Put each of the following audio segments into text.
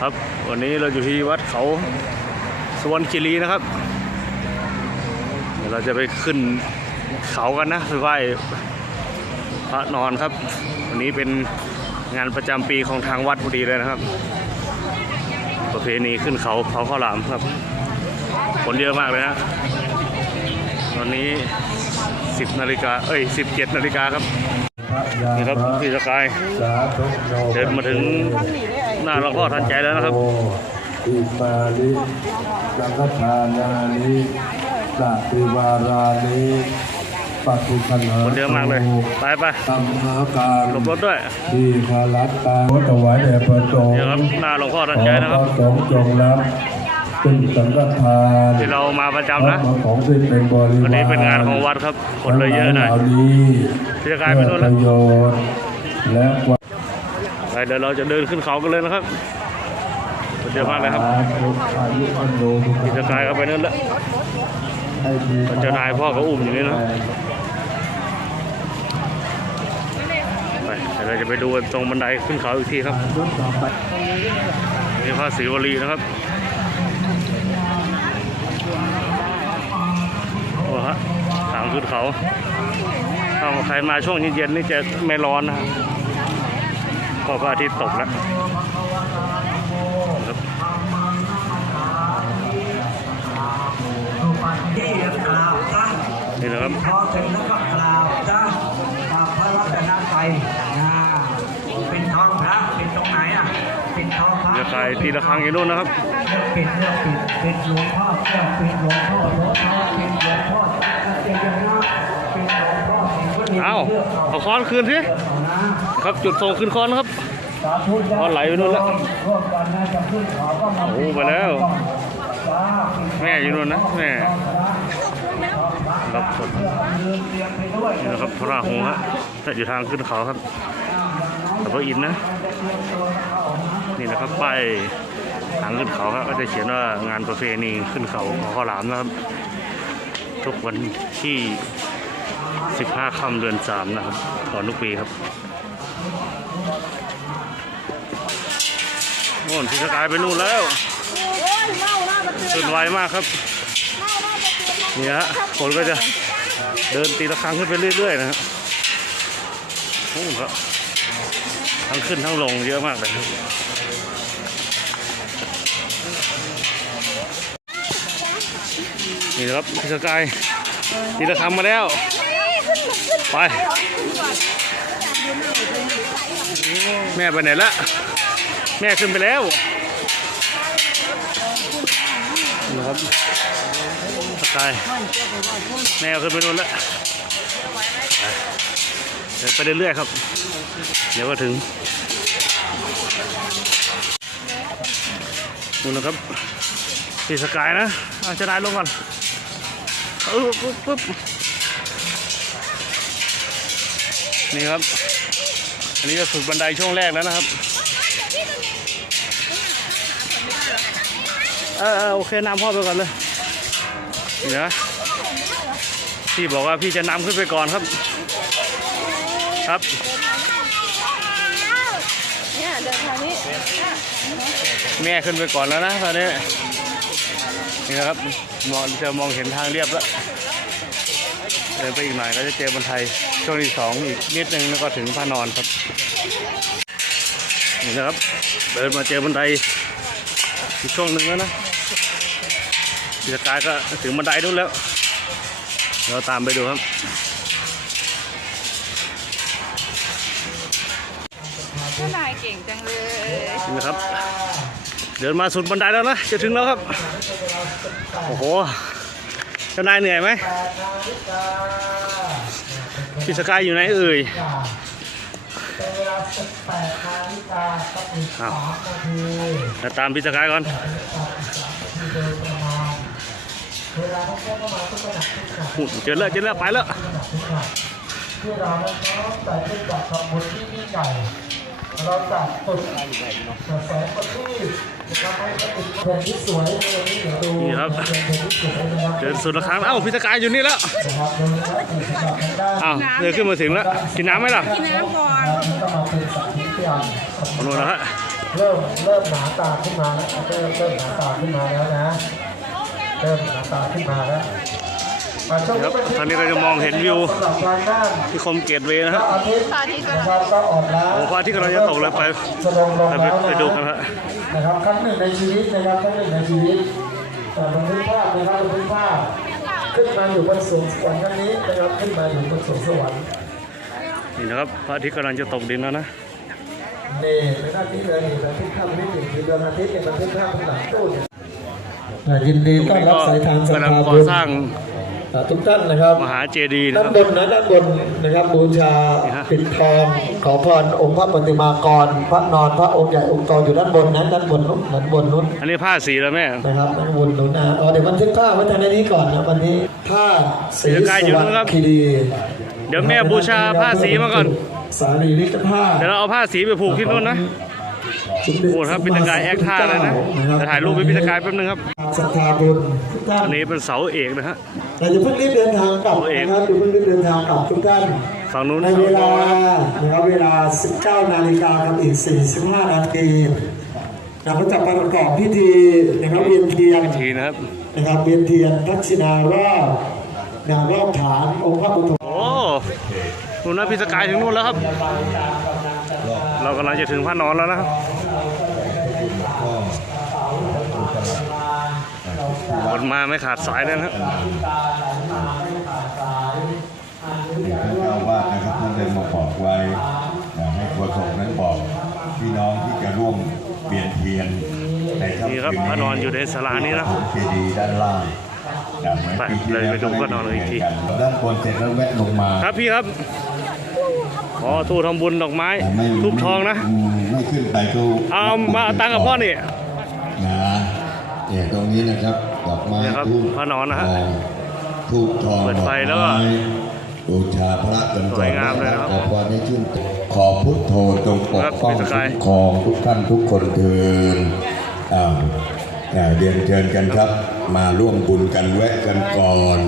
ครับวันนี้เราอยู่ที่วัดเขาสวรรคีรีนะครับเดี๋ยวเราจะไปขึ้นเขากันนะไปไหว้พระนอนครับ วันนี้เป็นงานประจำปีของทางวัดพอดีเลยนะครับ ประเพณีขึ้นเขาเผาข้าวหลามครับคนเยอะมากเลยฮะตอนนี้ 10นาฬิกาเอ้ย 17นาฬิกาครับนี่ครับพี่สกายเดินมาถึง หน้าหลวงพ่อทันใจแล้วนะครับอิมาลิสังฆทานานิสัติวารานิปฏิคันหาคนเยอะมากเลย ไปไปธรรมาการหลบรถด้วยที่พารัตตาถวายแด่พระสงฆ์นี่ครับหน้าหลวงพ่อทันใจนะครับสงฆ์จงรับเป็นสังฆทานที่เรามาประจำนะของที่เป็นบริวารวันนี้เป็นงานของวัดครับ คนเลยเยอะหน่อยเหล่านี้พี่จะกลายเป็นปแล้วระโยชน์และความ ไปเดี๋ยวเราจะเดินขึ้นเขากันเลยนะครับคนเยอะมากเลยครับอายุอันโนทุกพี่จะกลายก็ไปนั่นแหละให้ดีเจ้านายพ่อก็อุ้มอยู่นี่นะไปเดี๋ยวเราจะไปดูกันตรงบันไดขึ้นเขาอีกทีครับรุ่นต่อไปนี่พระศรีวลีนะครับโอ้ฮะทางขึ้นเขาถ้าใครมาช่วงเย็นๆนี่จะไม่ร้อนนะครับ เพราะพระอาทิตย์ตกแล้วครับที่กราบพระนี่นะครับพอถึงแล้วก็กราบพระกราบพระรัตนตรัยนะเป็นทองพระเป็นตรงไหนอะเป็นทองพระจะขายทีละครั้งอยู่นู่นนะครับเลือกปิดเลือกปิดเป็นหลวงพ่อเลือกปิดหลวงพ่อหลวงพ่อเป็นหลวงพ่อเป็นยังไงเป็นหลวงพ่อเป็นพระเอ้าเอาค้อนคืนสิครับจุดส่งขึ้นค้อนนะครับ สาธุอ๋อไหลไปนู่นแล้วร่วมกันนะจะขึ้นเขาก็มาโอ้ไปแล้วสาธุแม่อยู่นู่นนะแม่ครับสดลืมเตรียมไปด้วยนี่นะครับพระราหูฮะแต่อยู่ทางขึ้นเขาครับแต่พระอินทร์นะ นี่นะครับป้ายทางขึ้นเขาครับก็จะเขียนว่างานประเพณีขึ้นเขาของข้าวหลามนะครับ ทุกวันที่ 15ค่ำเดือน3นะครับก่อนทุกปีครับ โน่นที่สกายไปนู่นแล้วขึ้นไวมากครับนี่ฮะคนก็จะเดินตีละครั้งขึ้นไปเรื่อยๆนะฮะโอ้ครับทั้งขึ้นทั้งลงเยอะมากเลยครับนี่นะครับพี่สกายตีละครั้งมาแล้ว ไป แม่ไปไหนละ แม่ขึ้นไปแล้วนะครับสกายแม่เอาขึ้นไปนู่นแล้วไปเดินไปเรื่อยๆครับ เดี๋ยวก็ถึงนู่นนะครับพี่สกายนะเอาจะได้ลงก่อนเออปุ๊บปุ๊บนี่ครับ อันนี้จะฝึกบันไดช่วงแรกแล้วนะครับ เออเออโอเคนำพ่อไปก่อนเลยเนี่นะพี่บอกว่าพี่จะนำขึ้นไปก่อนครับ ครับเนี่ยเดินทางนี้แม่ขึ้นไปก่อนแล้วนะตอนนี้นี่นะครับมองจะมองเห็นทางเรียบแล้วเดินไปอีกหน่อยก็จะเจอบันไดช่วงที่สองอีกนิดนึงแล้วก็ถึงพระนอนครับ นี่นะครับ เดินมาเจอบันไดอีกช่วงหนึ่งแล้วนะพิจกายก็ถึงบันไดนู้นแล้ว เราตามไปดูครับเจ้านายเก่งจังเลยนี่นะครับ เดินมาสุดบันไดแล้วนะ จะถึงแล้วครับ โอ้โหเจ้านายเหนื่อยไหมพี่สกายอยู่ไหนเอ่ย อ้าวเดี๋ยวตามพี่สกายก่อนอุ๊ยเจอแล้วเจอแล้วไปแล้วที่เราได้น้อมใจด้วยจัดทำบุญที่ยิ่งใหญ่เราจัดฝึกกระแสประทีป นะครับให้ประติดเพลงที่สวยในวันนี้เดี๋ยวดูนี่ครับเพลงที่สวยนะครับเดินสุดละครับเอ้าพิธกายอยู่นี่แล้วเฉพาะกิจกรรมทางด้านอ้าวเดินขึ้นมาถึงแล้ว กินน้ำไหมล่ะ กินน้ำก่อนก็มาเป็นสักขีพยานขอบคุณนะฮะเริ่มเริ่มหนาตาขึ้นมาแล้วเริ่มเริ่มหนาตาขึ้นมาแล้วนะ เริ่มหนาตาขึ้นมาแล้ว ครับเป็ตอนนี้เราจะมองเห็นวิวสำหรับทางด้านที่คมเกตเวย์พนะคระรับอาทิตย์นะครับก็อ่อนล้าโอ้พระอาทิตย์กำลังจะตกเลยไปจะลงลงไปแล้วไปนะดูกันฮะนะครับครั้งหนึ่งในชีวิตนะครับครั้งหนึ่งในชีวิตแต่บันทึกภาพนะครับบันทึกภาพขึ้นมาอยู่บนสวงสวรรค์ครั้งนี้นะครับขึ้นมาอยู่บนสวงสวรรค์นี่นะครับพระอาทิตย์กำลังจะตกดินแล้วนะนี่เป็นหน้าที่เลยบันทึกภาพไม่ถึงคือดวงอาทิตย์เนี่ยบันทึกภาพข้างหลังตู้เนี่ยอะยินดีตรงต้อนนี้รับก็สายทานสัทกำลังธาก่อบุญสร้างอะ ทุกท่านนะครับมหาเจดีย์นะด้านครับบนนะด้านบนนะครับบูชานี่ฮะปิดทองขอพรองค์พระปฏิมากร พระนอนพระองค์ใหญ่องค์โตอยู่ด้านบนนั้นด้านบนนู้นด้านบนนู้นอันนี้ผ้าสีแล้วแม่นะครับด้านบนนู้นนะอ๋อเดี๋ยวบันทึกภาพไว้ทางในนี้ก่อนนะวันนี้ผ้าสีเดี๋ยวกายอยู่สวรนู้รนครับค์คีรีเดี๋ยวแม่บูชาผ้าสีมาก่อนสารีริกธาตุเดี๋ยวเราเอาผ้าสีไปผูกที่นู่นนะสมเด็จโอ้ครับพิธกายแอคท่าเลยนะครับจะถ่ายรูปไปพิธกายแป๊บนึงครับศรัทธาบุญทุกท่านอันนี้เป็นเสาเอกนะฮะ เราจะเพิ่งรีบเดินทางกลับตัวเองนะครับอย่าเพิ่งรีบเดินทางกลับทุกท่านฝั่งนู้นในเสาเวทลาองนะครับนะครับเวลา 19 นาฬิกากับอีก 45 นาทีเราก็จะไปประกอบพิธีนะครับเวียนเทียนทีนะครับนะครับเวียนเทียนทักษิณารอบนารอบฐานองค์พระปฐมโอ้นู่นนะพิธกายถึงนู่นแล้วครับ เรากำลังจะถึงพระนอนแล้วนะครับ หมดมาไม่ขาดสายเลยนะครับที่ท่านเจ้าอาวาดนะครับท่านได้มาบอกไว้อยากให้โฆษกนั้นบอกพี่น้องที่จะร่วมเปลี่ยนเทียนในค่ำนี่คืนครับนี้พระนอนอยู่ในศาลานี้นะผมเจดีย์ด้านล่างนะเหมือนไปปีที่เลยแล้วไปดูพระนอนอีกทีด้านบนเสร็จแล้วแวะลงมา ครับพี่ครับขอทูทำบุญดอกไม้แต่ไม่ทูบทองนะมไม่ขึ้นไปทูบเอามาเอาตังค์กับพ่อนี่นะ เนี่ยตรงนี้นะครับดอกไม้เนี่ยครับทูบพระนอนนะฮะทองทูบทองเปิดไฟแล้วก็ดอกไม้บูชาพระกันสก่อวยนงามเลยนะครับขอพรให้ชื่นขอพุทโธจงปกป้องครับคุ้มครองทุกท่านทุกคนเทินอ้าวอ่าเรียนเชิญกันครับ มาร่วมบุญกันแวะกันก่อน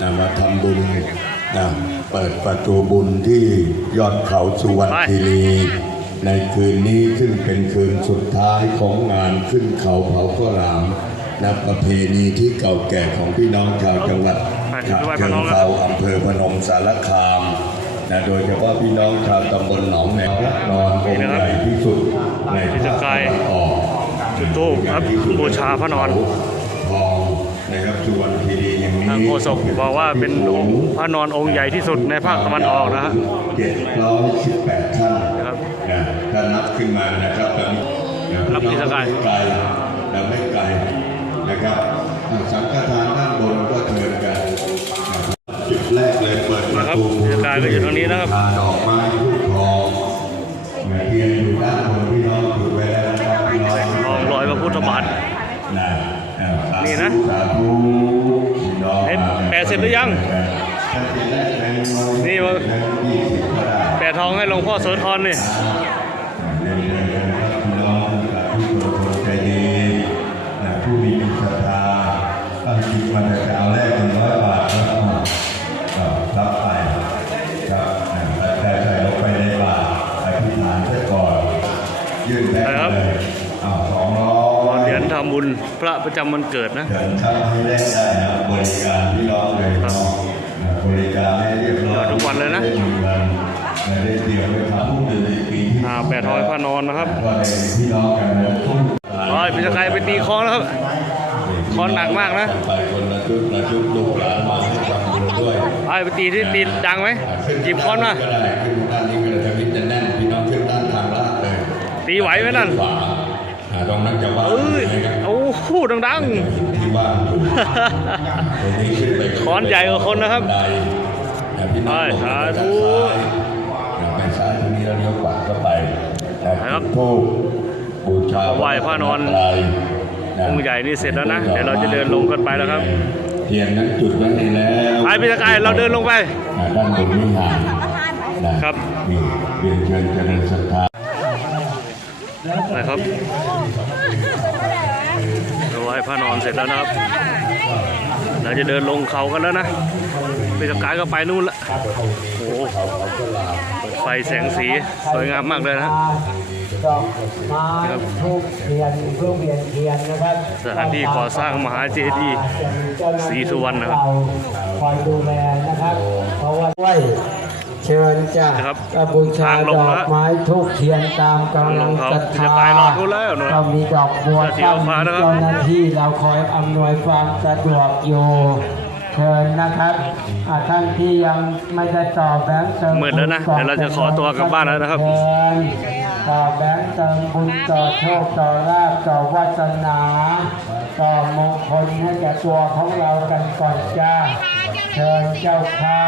นะมาทำบุญนะเปิดประตูบุญที่ยอดเขาสุวรรณคีรี ในคืนนี้ซึ่งเป็นคืนสุดท้ายของงานขึ้นเขาเผาข้าวหลามนะประเพณีที่เก่าแก่ของพี่น้องชาวจังหวัดไปฉะไปพเชิระงน้องแล้วเทราอำเภอพนมสารคามนะโดยเฉพาะพี่น้องชาวตำบลหนองแหนพระนอนองค์ใหญ่ที่สุดในภาคตะวันออกจุดธูปครับบูชาพระนอนทองนะครับสุวรรณคีรีอย่างนี้ทางโฆษกบอกว่าเป็นองค์พระนอนองค์ใหญ่ที่สุดในภาคตะวันออกนะฮะเจ็ดร้อยสิบแปดท่านนะค รับนะถ้านับขึ้นมานะครับตอนนี้นะครับพี่สกายไม่ไกลแต่ไม่ไกลนะครับอ่าสังฆทานด้านบนก็เชิญกันนะครับจุดแรกเลยเปิดประตูนะครับพี่สกายก็อยู่ตรงนี้นะครับ ทาดอกไม้ทูบทองเงินเทียนอยู่ด้านบนพี่น้องจุดไว้แล้วนะครับพี่น้องทองลอยพระพุทธบาท นะอ่าสาธุนี่นะสาธุพี่น้องเอ๊ะแปดเสร็จหรือยังท่านจะได้แรงเงินี่วะแรงยี่สิบก็ได้แปะทองให้หลวงพ่อโสธรนี่เตั้งจิตมันจะเอาแรกหนึ่งร้อยบาทแล้วก็ก็รับไปครับนะแล้วแต่ใส่ลงไปในบาทอธิษฐานเสียก่อน ยื่นแบงค์เลยเอาสองร้อขอยเหรียญทำบุญพระประจำวันเกิดนะเดินเข้าให้แรกได้นะบริการพี่น้องเลยเนาะนะบริการให้เรียบร้อยทุกวันเลยนะได้มีเงินนะได้เตรียมไว้ทำผู้เดินในปีที่อ่าแปะทองให้พระนอนนะครับก็ในพี่น้องกันนะทุกร้อยพิจกายไปตีคล้องแล้วครับ คอนหนักมากนะไปคนละชุดละชุดลูกหลานมาให้ทำบุญด้วยไอ้ไปตีที่ตีดังไหมหยิบคอนมาก็ได้ขึ้นด้านนี้ก็จะมิตรจะแน่นพี่น้องขึ้นด้านทางลาดเลยตีไหวไหมนั่นขวาอ่าตรงนั้นจะว่างเอ้ยไหมครับโอ้โหดังที่ว่างอยู่ตรงนี้ขึ้นไปขอนใหญ่กว่าคนนะครับได้นะพี่น้องไปลงสาไปธุด้านซ้ายนะไปซ้ายตรงนี้แล้วเลี้ยวขวาเข้าไปนะครับทูบบูชาไหว้พระนอนไตรนะ องค์ใหญ่นี่เสร็จแล้วนะเดี๋ยวเราจะเดินลงกันไปแล้วครับเทียนนั้นจุดไว้ให้แล้วๆไอ้พิจกายเราเดินลงไปอ่าด้านบนไม่ห่างนะครับนี่เรียนเชิญเจริญศรัทธานะครับเราไหว้พระนอนเสร็จแล้วนะครับเราจะเดินลงเขากันแล้วนะพิจกายก็ไปนู่นละโอ้โหเปิดไฟแสงสีสวยงามมากเลยนะก ดอกไม้ทูบเทียนเครื่องเวียนเทียนนะครับ สถานที่ก่อสร้างมหาเจดีย์ศรีสุวรรณนะครับคอยดูแลนะครับ เพราะว่าไหวเชิญจ้ะนะครับก็บูชาทางลดงอกแล้วไม้ทูบเทียนตามกำลังศรัทจะธาตายรอดูแล้วนะก็มีดอกบัวเสื้อสีตั้งฟ้านะครับเจ้าหน้าที่เราคอยอำนวยความสะดวกอยู่ เชิญนะครับอ่าท่านที่ยังไม่ได้ต่อแบงค์เติมมืดแล้วนะเดี๋ยวเราจะขอตัวกลับบ้านแล้วนะครับเชิญต่อแบงค์เติมบุญต่อโชคต่อลาภต่อวาสนาต่อมงคลให้แก่ตัวของเรากันก่อนจ้าเชิญเจ้าค่ะ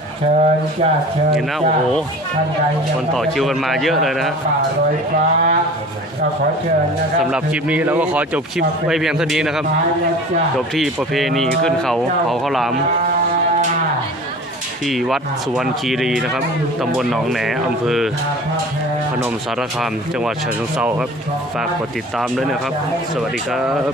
เชิญจ้าเชิญนี่นะโอ้จ้าโหท่านใดยังคนต่อคิวกันมาเยอะเลยนะฮะป่าลอยฟ้าก็ขอเชิญนะครับสำหรับคลิปนี้เราก็ขอจบคลิปไว้เพียงเท่านี้นะครับ จบที่ประเพณีขึ้นเขาเผาข้าวหลาม ที่วัดสุวรรณคีรีนะครับตำบลหนองแหนอำเภอ พนมสารคาม จังหวัดฉะเชิงเทราครับ ฝากกดติดตามด้วยนะครับ สวัสดีครับ